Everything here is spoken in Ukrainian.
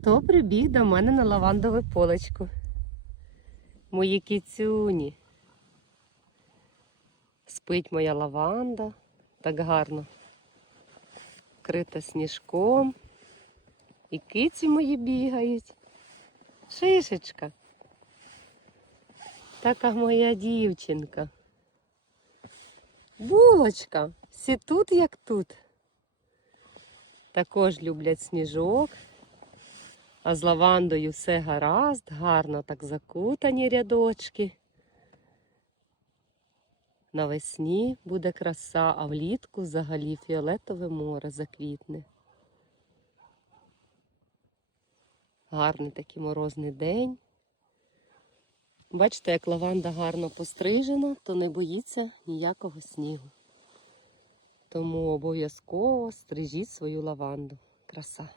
Хто прибіг до мене на лавандове полечко? Мої кіцюні. Спить моя лаванда, так гарно. Вкрита сніжком. І киці мої бігають. Шишечка. Така моя дівчинка. Булочка. Всі тут, як тут. Також люблять сніжок. А з лавандою все гаразд, гарно так закутані рядочки. Навесні буде краса, а влітку взагалі фіолетове море заквітне. Гарний такий морозний день. Бачите, як лаванда гарно пострижена, то не боїться ніякого снігу. Тому обов'язково стрижіть свою лаванду. Краса.